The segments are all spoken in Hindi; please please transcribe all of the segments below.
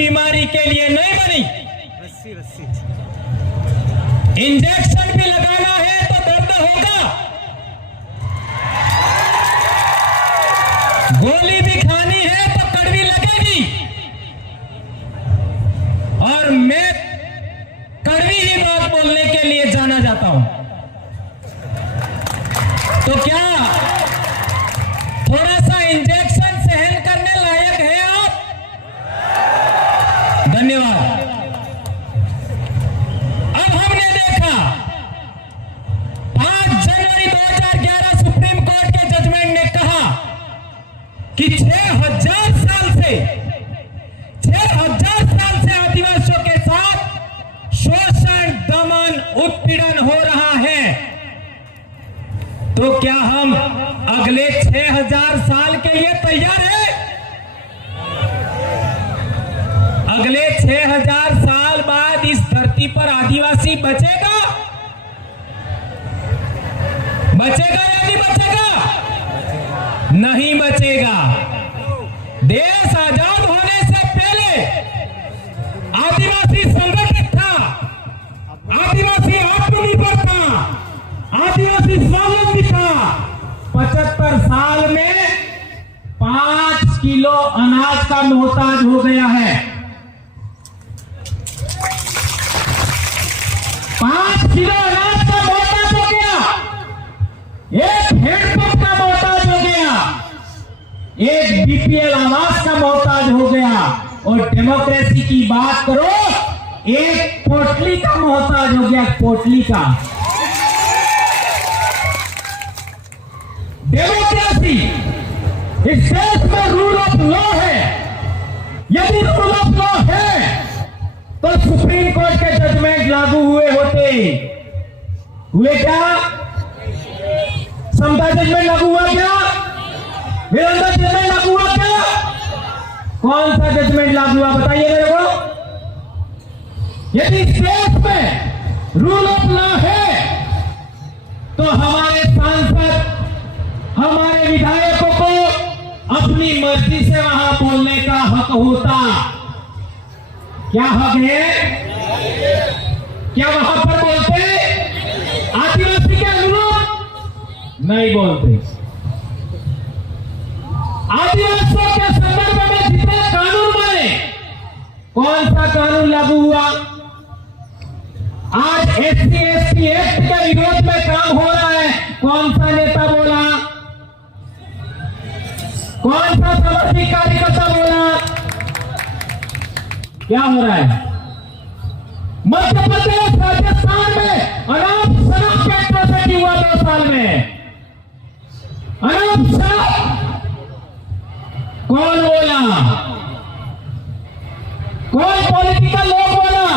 बीमारी के लिए नहीं बनी। इंजेक्शन भी लगाना है तो दर्द होगा, गोली भी खानी है तो कड़वी लगेगी, और मैं कड़वी ही बात बोलने के लिए जाना जाता हूं। तो क्या थोड़ा सा इंजेक्शन सहन करने लायक है आप? धन्यवाद। अब हमने देखा 5 जनवरी 2011 सुप्रीम कोर्ट के जजमेंट ने कहा कि 6000 साल से आदिवासियों के साथ शोषण, दमन, उत्पीड़न हो रहा है। तो क्या हम अगले 6000 साल के लिए तैयार हैं? अगले 6000 साल बाद इस धरती पर आदिवासी बचेगा? बचेगा या नहीं बचेगा? नहीं बचेगा। देश आजाद होने से पहले आदिवासी संगठित था, आदिवासी आत्मनिर्भर था, आदिवासी स्वावलंबी था। 75 साल में 5 किलो अनाज का मोहताज हो गया है। 5 किलो अनाज का मोहताज हो गया, एक हैंडपंप का मोहताज हो गया, एक बीपीएल आवास का मोहताज हो गया, और डेमोक्रेसी की बात करो, एक पोटली का मोहताज हो गया, पोटली का। डेमोक्रेसी इस देश में रूल ऑफ लॉ है। यदि रूल ऑफ लॉ है तो सुप्रीम कोर्ट के जजमेंट लागू हुए होते। हुए क्या? समता जजमेंट लागू हुआ क्या? विरंदा जजमेंट लागू हुआ क्या? कौन सा जजमेंट लागू हुआ बताइए मेरे को। यदि इस देश में रूल ऑफ लॉ है तो हमारे सांसद, हमारे विधायकों को अपनी मर्जी से वहां बोलने का हक होता। क्या हक है? क्या वहां पर बोलते आदिवासी के अनुरूप? नहीं बोलते। आदिवासियों के संदर्भ में जितने कानून बने, कौन सा कानून लागू हुआ? आज SC ST एक्ट के विरोध में काम हो रहा है, कौन सा नेता बोला? कौन सा सामाजिक कार्यकर्ता बोला? क्या हो रहा है? मध्य प्रदेश, राजस्थान में अनाप शराब का एट्रोसिटी हुआ 2 साल में। अनाप शराब कौन बोला? कौन पॉलिटिकल लोग बोला?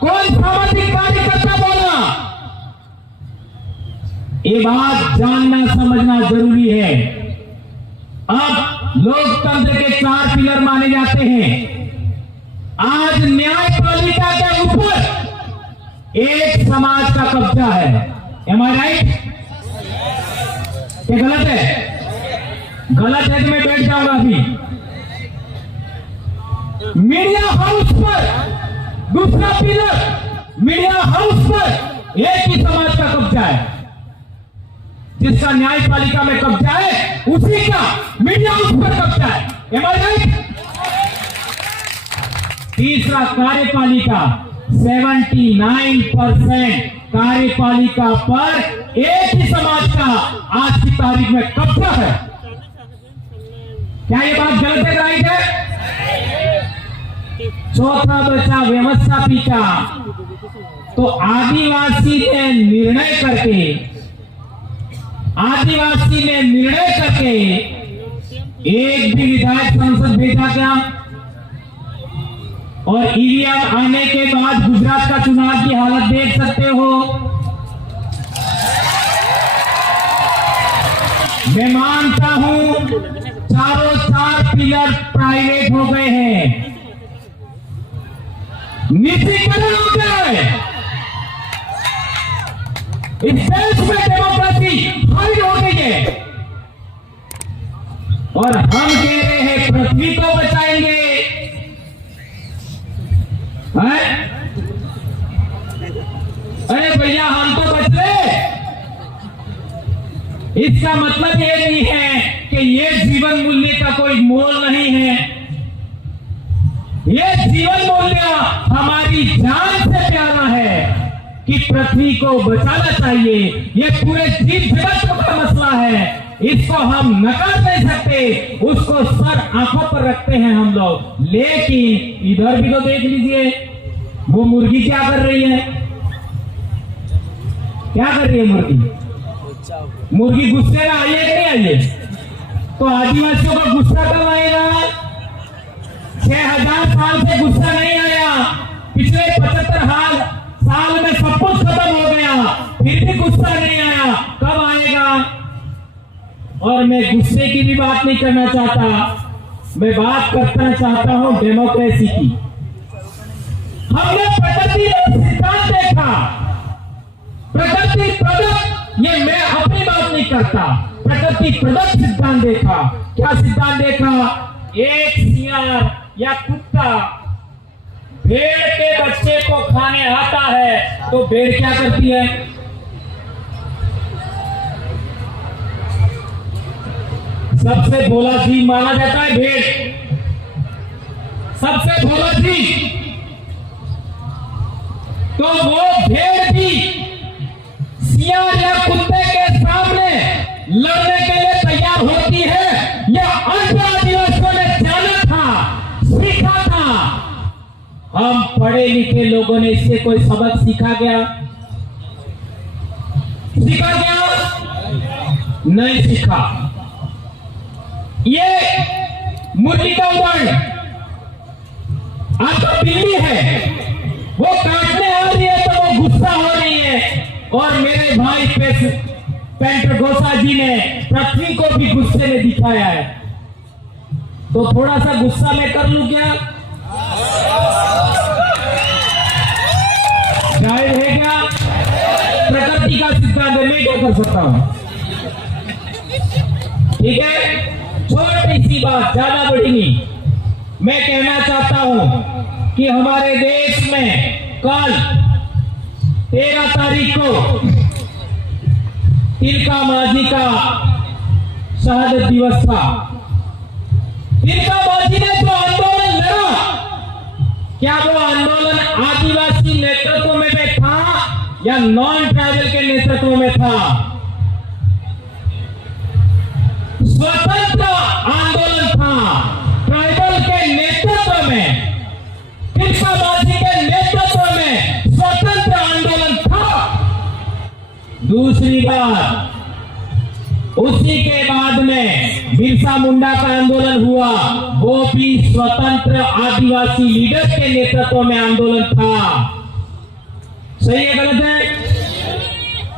कौन सामाजिक कार्यकर्ता बोला? ये बात जानना समझना जरूरी है। अब लोकतंत्र के 4 पिलर माने जाते हैं। आज न्यायपालिका के ऊपर एक समाज का कब्जा है। एम आई राइट? ये गलत है? गलत है तो मैं बैठ जाऊंगा अभी। मीडिया हाउस पर दूसरा पिलर, मीडिया हाउस पर एक ही समाज का कब्जा है। जिसका न्यायपालिका में कब्जा है उसी का मीडिया हाउस पर कब्जा है। एम आई राइट? तीसरा कार्यपालिका, 79% कार्यपालिका पर एक ही समाज का आज की तारीख में कब्जा है। क्या ये बात गलत है, राइट है? चौथा बचा व्यवस्थापिका। तो आदिवासी ने निर्णय करके एक भी विधायक संसद भेजा क्या? और ईवीएम आने के बाद गुजरात का चुनाव की हालत देख सकते हो। मैं मानता हूं चारों 4 पिलर प्राइवेट हो गए हैं, निजीकरण हो गए। इस देश में डेमोक्रेसी खत्म हो गई है और हम कह रहे हैं पृथ्वी को बचाएंगे, अरे भैया हम तो बच गए। इसका मतलब ये नहीं है कि ये जीवन मूल्य का कोई मोल नहीं है। ये जीवन मूल्य हमारी जान से प्यारा है कि पृथ्वी को बचाना चाहिए। ये पूरे जीव जगत का मसला है, इसको हम नकार नहीं सकते। उसको सर आंखों पर रखते हैं हम लोग। लेकिन इधर भी तो देख लीजिए, वो मुर्गी क्या कर रही है? क्या कर रही है मुर्गी? मुर्गी गुस्से में आई है कि नहीं आई है? तो आदिवासियों का गुस्सा कब आएगा? 6000 साल से गुस्सा नहीं आया। पिछले 75 साल में सब कुछ खत्म हो गया, फिर भी गुस्सा नहीं आया। कब आएगा? और मैं गुस्से की भी बात नहीं करना चाहता, मैं बात करना चाहता हूं डेमोक्रेसी की। हमने प्रकृति का सिद्धांत देखा, प्रकृति प्रदत्त, ये मैं अपनी बात नहीं करता, प्रकृति प्रदत्त सिद्धांत देखा। क्या सिद्धांत देखा? एक सियार या कुत्ता भेड़ के बच्चे को खाने आता है तो भेड़ क्या करती है? सबसे भोला जीव माना जाता है भेड़, सबसे भोला जीव। तो वो भेड़ भी सियार या कुत्ते के सामने लड़ने के लिए तैयार होती है। यह आदिवासियों ने जाना था, सीखा था। हम पढ़े लिखे लोगों ने इससे कोई सबक सीखा गया? सीखा गया? नहीं सीखा। ये मुर्गी का उदाहरण, आपका बिल्ली है, वो काटने आ रही है तो वो गुस्सा हो रही है। और मेरे भाई पेंटरगोसा जी ने पृथ्वी को भी गुस्से में दिखाया है। तो थोड़ा सा गुस्सा मैं कर लूं क्या? जाहिर है क्या? प्रकृति का सिद्धांत है, मैं क्या कर सकता हूं? ठीक है, छोटी सी बात, ज्यादा बड़ी नहीं। मैं कहना चाहता हूं कि हमारे देश में कल 13 तारीख को तिलका मांझी का शहादत दिवस था। तिलका मांझी ने जो आंदोलन लड़ा, क्या वो आंदोलन आदिवासी नेतृत्व में था या नॉन ट्राइबल के नेतृत्व में था? स्वतंत्र आंदोलन था, ट्राइबल के नेतृत्व में, तिलका मांझी के नेतृत्व में स्वतंत्र आंदोलन था। दूसरी बात, उसी के बाद में बिरसा मुंडा का आंदोलन हुआ, वो भी स्वतंत्र आदिवासी लीडर के नेतृत्व में आंदोलन था। सही है गलत है?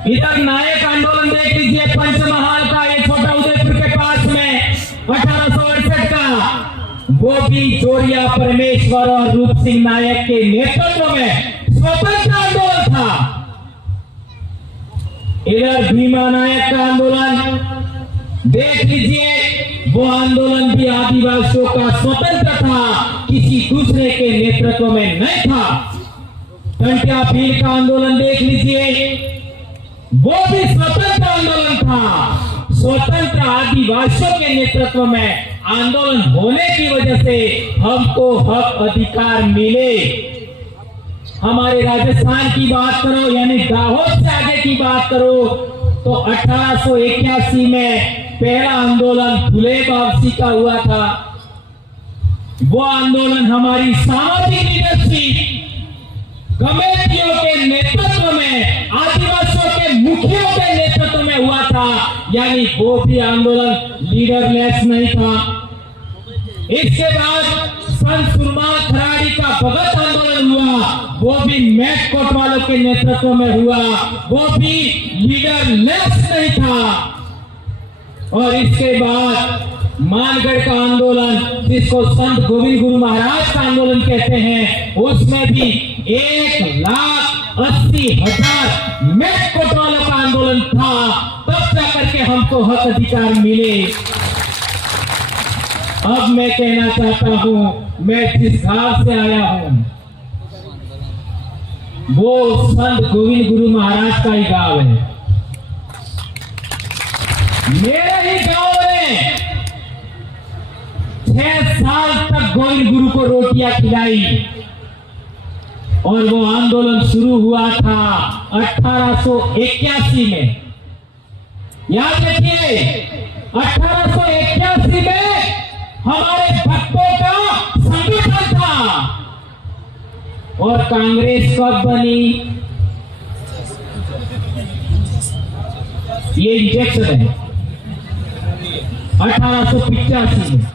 इधर नायक आंदोलन देख लीजिए, पंचमहाल का, ये छोटा उदयपुर के पास में 1868 का, वो भी चोरिया परमेश्वर और रूप सिंह नायक के नेतृत्व में स्वतंत्र आंदोलन था। इधर भीमा नायक का आंदोलन देख लीजिए, वो आंदोलन भी आदिवासियों का स्वतंत्र था, किसी दूसरे के नेतृत्व में नहीं था। टंटिया भील का आंदोलन देख लीजिए, वो भी स्वतंत्र आंदोलन था। स्वतंत्र आदिवासियों के नेतृत्व में आंदोलन होने की वजह से हमको हक अधिकार मिले। हमारे राजस्थान की बात करो, यानी दाहोद से आगे की बात करो, तो 1881 में पहला आंदोलन फुले वापसी का हुआ था। वो आंदोलन हमारी सामाजिक लीडरशिप कमेटियों के नेतृत्व में, आदिवासियों के मुखियों के नेतृत्व में हुआ था, यानी वो भी आंदोलन लीडरलेस नहीं था। इसके बाद संत सुरमा खराड़ी का भगत आंदोलन हुआ, वो भी मैट कोट वालों के नेतृत्व में हुआ, वो भी लीडरलेस नहीं था। और इसके बाद मानगढ़ का आंदोलन, जिसको संत गोविंद गुरु महाराज का आंदोलन कहते हैं, उसमें भी 1,80,000 मैट कोट वालों का आंदोलन था। तब जाकर के हमको हक अधिकार मिले। अब मैं कहना चाहता हूं, मैं जिस गांव से आया हूं, वो संत गोविंद गुरु महाराज का ही गांव है। मेरे ही गांव में 6 साल तक गोविंद गुरु को रोटियां खिलाई और वो आंदोलन शुरू हुआ था 1881 में। याद रखिए 1881 में हमारे भक्तों का संगठन था। और कांग्रेस कब बनी? ये इंजेक्शन है 1885 में।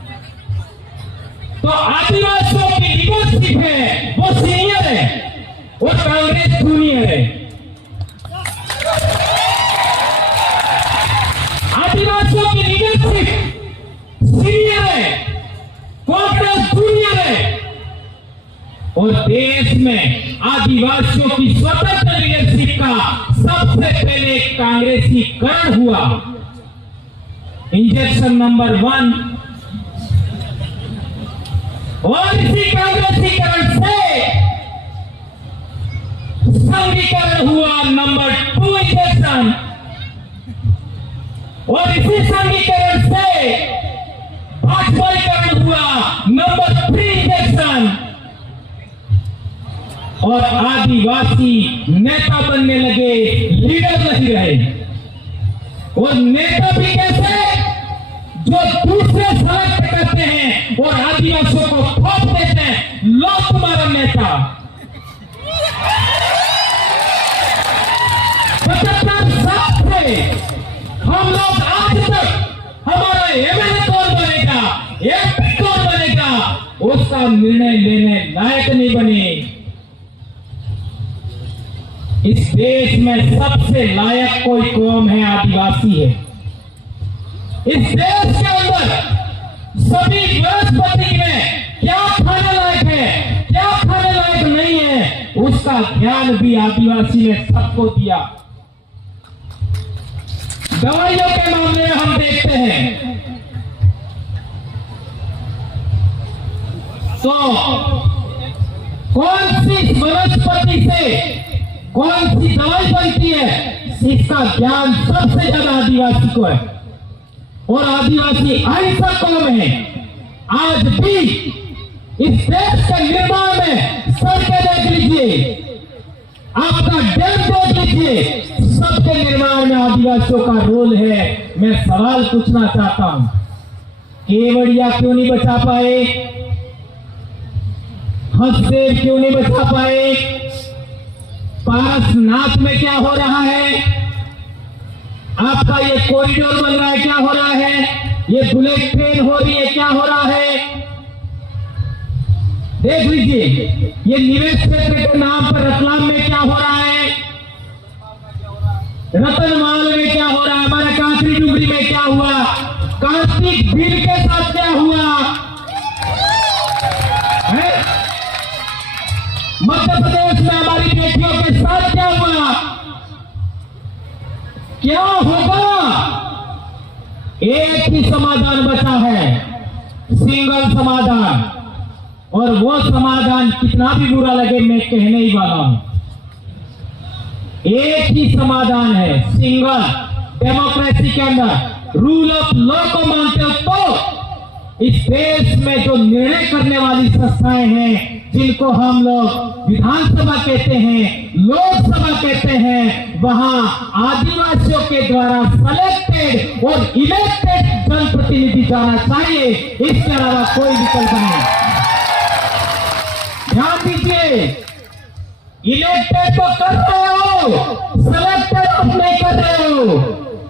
तो आदिवासियों की लीडरशिप है वो सीनियर है और कांग्रेस जूनियर है। आदिवासियों की लीडरशिप सीनियर है, कांग्रेस जूनियर है। और देश में आदिवासियों की स्वतंत्र लीडरशिप का सबसे पहले कांग्रेसीकरण हुआ। इंजेक्शन नंबर 1 और इसी कांग्रेसीकरण से संघीकरण हुआ नंबर 2 इंजेक्शन और इसी संघीकरण से भाजपाईकरण हुआ नंबर 3 इंजेक्शन। और आदिवासी नेता बनने लगे, लीडर नहीं रहे। और नेता भी कैसे? जो दूसरे सेलेक्ट करते हैं और आदिवासियों को थोप देते हैं, लो तुम्हारा नेता। 75 साल से हम लोग आज तक हमारा एमएलए कौन बनेगा, एमपी कौन बनेगा, उसका निर्णय लेने लायक नहीं बने। इस देश में सबसे लायक कोई कौम है, आदिवासी है। इस देश के अंदर सभी वनस्पति में क्या खाने लायक है, क्या खाने लायक नहीं है, उसका ज्ञान भी आदिवासी ने सबको दिया। दवाइयों के मामले में हम देखते हैं तो कौन सी वनस्पति से कौन सी दवाई बनती है, इसका ज्ञान सबसे ज्यादा आदिवासी को है। और आदिवासी अहिंसक कौम है। आज भी इस देश के निर्माण में सड़कें देख लीजिए, आपका डैम देख लीजिए, सबके निर्माण में आदिवासियों का रोल है। मैं सवाल पूछना चाहता हूं, केवड़िया क्यों नहीं बचा पाए? हंसदेव क्यों नहीं बचा पाए? पारसनाथ में क्या हो रहा है? आपका ये कॉरिडोर बन रहा है, क्या हो रहा है? ये बुलेट ट्रेन हो रही है, क्या हो रहा है? देख लीजिए, ये निवेश क्षेत्र के नाम पर रतलाम में क्या हो रहा है, रतनमाल में क्या हो रहा है, हमारे कांकरी डुंगरी में क्या हुआ, कार्तिक बिल के साथ क्या हुआ है? मध्य प्रदेश में हमारी बेटियों के साथ क्या हुआ, क्या होगा? एक ही समाधान बचा है, सिंगल समाधान। और वो समाधान कितना भी बुरा लगे मैं कहने ही वाला हूं, एक ही समाधान है, सिंगल। डेमोक्रेसी के अंदर रूल ऑफ लॉ को मानते हो तो इस देश में जो निर्णय करने वाली संस्थाएं हैं, जिनको हम लोग विधानसभा कहते हैं, लोकसभा कहते हैं, वहां आदिवासियों के द्वारा सेलेक्टेड और इलेक्टेड जनप्रतिनिधि जाना चाहिए। इसके अलावा कोई विकल्प नहीं। ध्यान दीजिए, इलेक्टेड तो कर रहे हो, सेलेक्टेड आप नहीं कर रहे हो।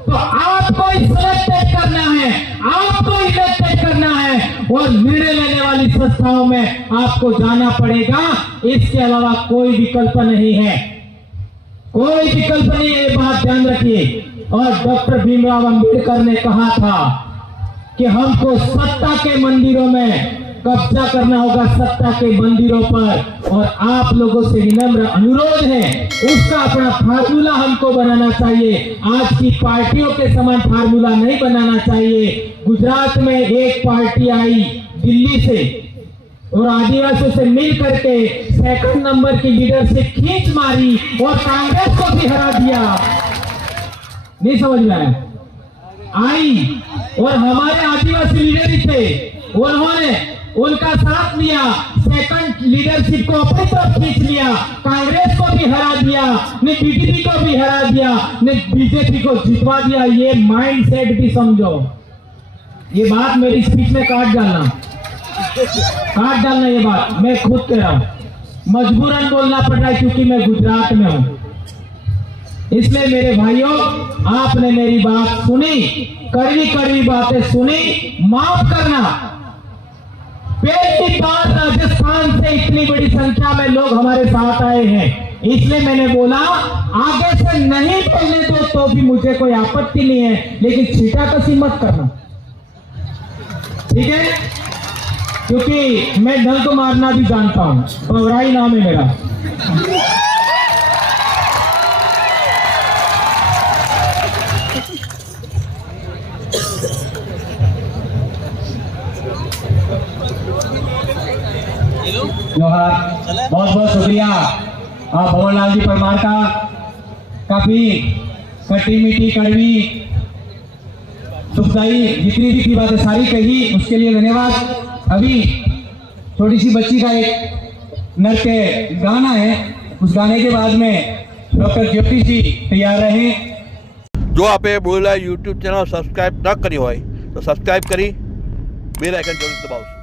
तो आपको सिलेक्टेड करना है, आपको इलेक्टेड करना है और निर्णय लेने वाली संस्थाओं में आपको जाना पड़ेगा। इसके अलावा कोई विकल्प नहीं है, कोई विकल्प नहीं है, ये बात ध्यान रखिए। और डॉक्टर भीमराव अंबेडकर ने कहा था कि हमको सत्ता के मंदिरों में कब्जा करना होगा, सत्ता के मंदिरों पर। और आप लोगों से विनम्र अनुरोध है, उसका अपना फार्मूला हमको बनाना चाहिए। आज की पार्टियों के समान फार्मूला नहीं बनाना चाहिए। गुजरात में एक पार्टी आई दिल्ली से, और आदिवासियों से मिल करके सेकंड नंबर की लीडरशिप खींच मारी और कांग्रेस को भी हरा दिया। नहीं समझ में आया? आई और हमारे आदिवासी लीडर ही थे, उन्होंने उनका साथ लिया, सेकंड लीडरशिप को अपनी तरफ खींच लिया, कांग्रेस को भी हरा दिया, ने बीजेपी को भी हरा दिया, ने बीजेपी को जितवा दिया। ये माइंड सेट भी समझो। ये बात मेरी स्पीच में काट डालना ये बात मैं खुद कह रहा हूं, मजबूरन बोलना पड़ रहा है क्योंकि मैं गुजरात में हूं। इसलिए मेरे भाइयों, आपने मेरी बात सुनी, कड़वी कड़वी बातें सुनी, माफ करना। पेट की बात, राजस्थान से इतनी बड़ी संख्या में लोग हमारे साथ आए हैं, इसलिए मैंने बोला आगे से नहीं बोलने दो तो भी मुझे कोई आपत्ति नहीं है, लेकिन छीटाकशी मत करना, ठीक है? क्योंकि मैं डंक मारना भी जानता हूं, पवराई नाम है मेरा। जोहार, बहुत बहुत शुक्रिया आप भवनलाल जी परमार का। काफी खट्टी मीठी कड़वी सुखदाई जितनी भी थी बातें सारी कही, उसके लिए धन्यवाद। अभी छोटी सी बच्ची का एक नृत्य गाना है, उस गाने के बाद में डॉक्टर ज्योति जी तैयार रहे। जो आपे बोला यूट्यूब चैनल सब्सक्राइब न करी हो तो सब्सक्राइब करी, बेल आइकन जरूर दबाओ।